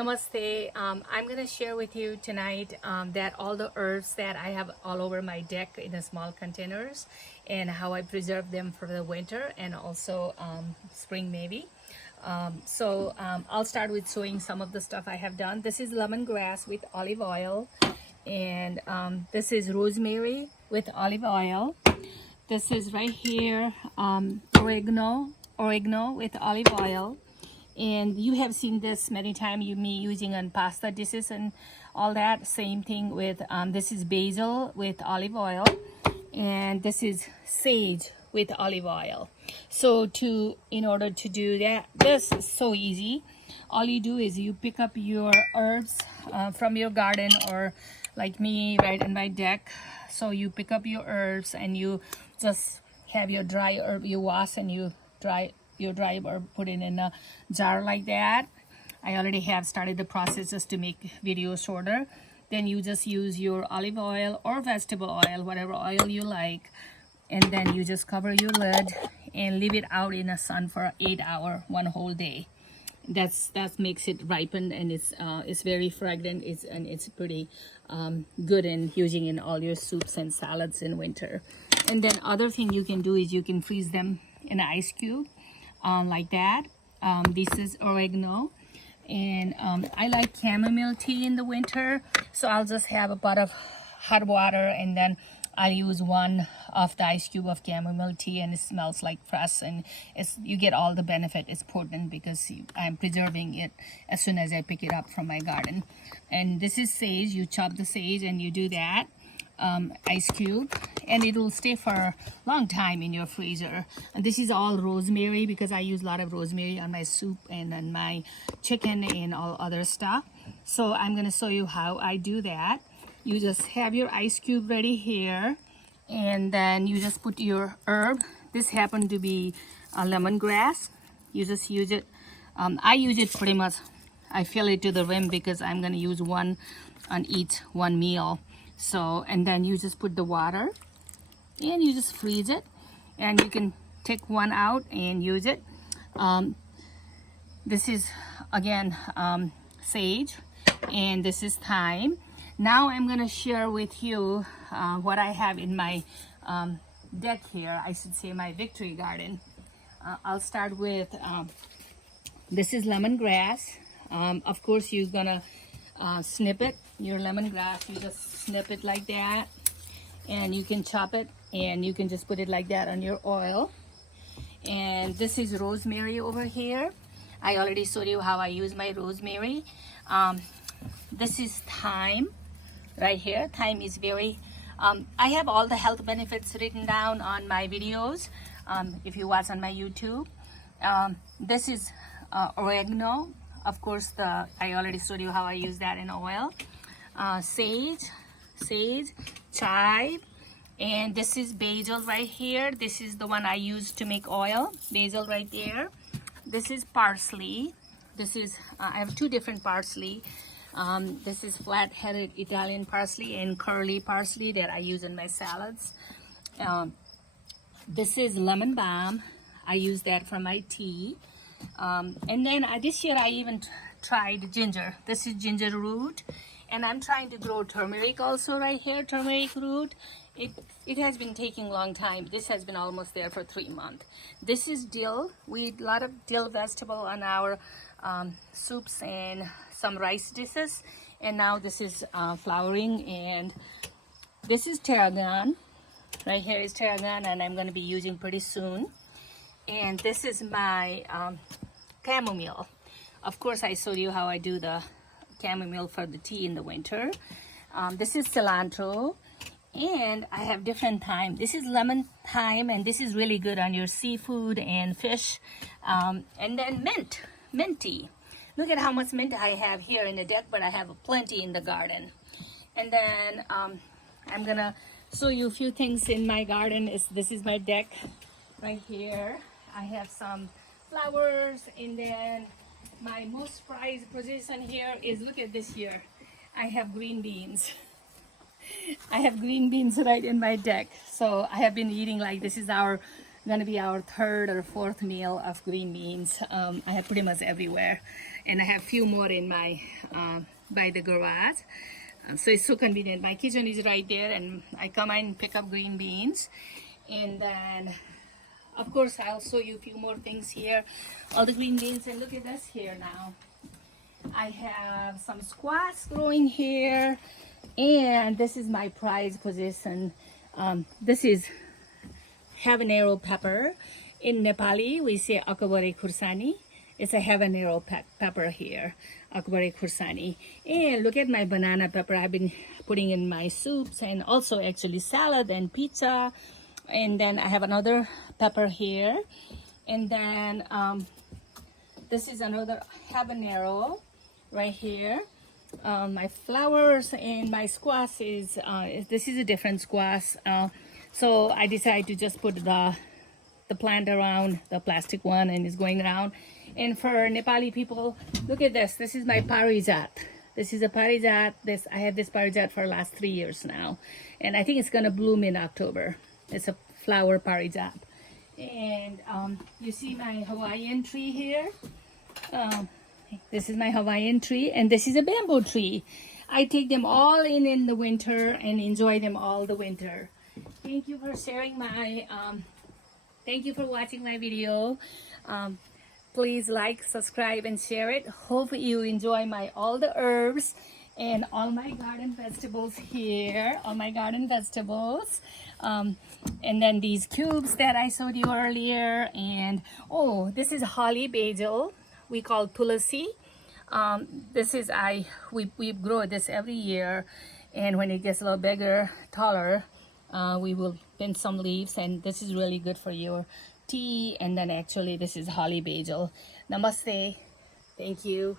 Namaste. I'm going to share with you tonight that all the herbs that I have all over my deck in the small containers and how I preserve them for the winter and also spring maybe. I'll start with showing some of the stuff I have done. This is lemongrass with olive oil, and this is rosemary with olive oil. This is right here oregano with olive oil. And you have seen this many times, me using on pasta dishes and all that. Same thing with this is basil with olive oil, and this is sage with olive oil. So in order to do that, this is so easy. All you do is you pick up your herbs from your garden, or like me right in my deck. So you pick up your herbs and you just have your dry herb, you wash and you dry your dry herb, put it in a jar like that. I already have started the process just to make video shorter. Then you just use your olive oil or vegetable oil, whatever oil you like, and then you just cover your lid and leave it out in the sun for 8 hours, one whole day. That makes it ripen, and it's very fragrant. It's pretty good in using in all your soups and salads in winter. And then other thing you can do is you can freeze them in an ice cube. Like that. This is oregano, and I like chamomile tea in the winter, so I'll just have a pot of hot water and then I'll use one of the ice cube of chamomile tea, and it smells like fresh, and you get all the benefit. It's potent because I'm preserving it as soon as I pick it up from my garden. And this is sage. You chop the sage and you do that. Ice cube, and it will stay for a long time in your freezer. And this is all rosemary because I use a lot of rosemary on my soup and on my chicken and all other stuff. So I'm going to show you how I do that. You just have your ice cube ready here, and then you just put your herb. This happened to be lemongrass. You just use it. I use it pretty much. I fill it to the rim because I'm going to use one on each one meal. So, and then you just put the water and you just freeze it, and you can take one out and use it. This is again sage, and this is thyme. Now I'm going to share with you what I have in my deck here. I should say my victory garden. I'll start with this is lemongrass. Of course you're gonna snip it, your lemongrass. You just snip it like that, and you can chop it, and you can just put it like that on your oil. And this is rosemary over here. I already showed you how I use my rosemary. This is thyme right here. Thyme is very I have all the health benefits written down on my videos if you watch on my YouTube. This is oregano. Of course, I already showed you how I use that in oil. Sage, chive, and this is basil right here. This is the one I use to make oil. Basil right there. This is parsley. This is I have two different parsley. This is flat-headed Italian parsley and curly parsley that I use in my salads. This is lemon balm. I use that for my tea. And then this year I even tried ginger. This is ginger root, and I'm trying to grow turmeric also right here, turmeric root. It has been taking a long time. This has been almost there for 3 months. This is dill. We eat a lot of dill vegetable on our soups and some rice dishes. And now this is flowering, and this is tarragon. Right here is tarragon, and I'm going to be using pretty soon. And this is my chamomile. Of course, I showed you how I do the chamomile for the tea in the winter. This is cilantro, and I have different thyme. This is lemon thyme, and this is really good on your seafood and fish. And then mint tea. Look at how much mint I have here in the deck, but I have plenty in the garden. And then I'm gonna show you a few things in my garden. This is my deck right here. I have some flowers, and then my most prized possession here is, look at this here. I have green beans. I have green beans right in my deck. So I have been eating, like, this is gonna be our third or fourth meal of green beans. I have pretty much everywhere. and I have few more in my by the garage. So it's so convenient. My kitchen is right there, and I come and pick up green beans. And then, of course, I'll show you a few more things here. All the green beans, and look at this here now. I have some squash growing here, and this is my prized possession. This is habanero pepper. In Nepali, we say akbare khursani. It's a habanero pepper here, akbare khursani. And look at my banana pepper. I've been putting in my soups and also actually salad and pizza. And then I have another pepper here. And then this is another habanero right here. My flowers and my squash is, this is a different squash. So I decided to just put the plant around the plastic one, and it's going around. And for Nepali people, look at this. This is my parijat. This is a parijat. I have this parijat for the last 3 years now, and I think it's gonna bloom in October. It's a flower parijat. And you see my Hawaiian tree here. This is my Hawaiian tree, and this is a bamboo tree. I take them all in the winter and enjoy them all the winter. Thank you for sharing my thank you for watching my video. Please like, subscribe, and share it. Hope you enjoy all the herbs and all my garden vegetables here. All my garden vegetables. And then these cubes that I showed you earlier. And oh, this is holly basil. We call tulasi. This is we grow this every year, and when it gets a little bigger, taller, we will pinch some leaves, and this is really good for your tea. And then actually this is holly basil. Namaste. Thank you.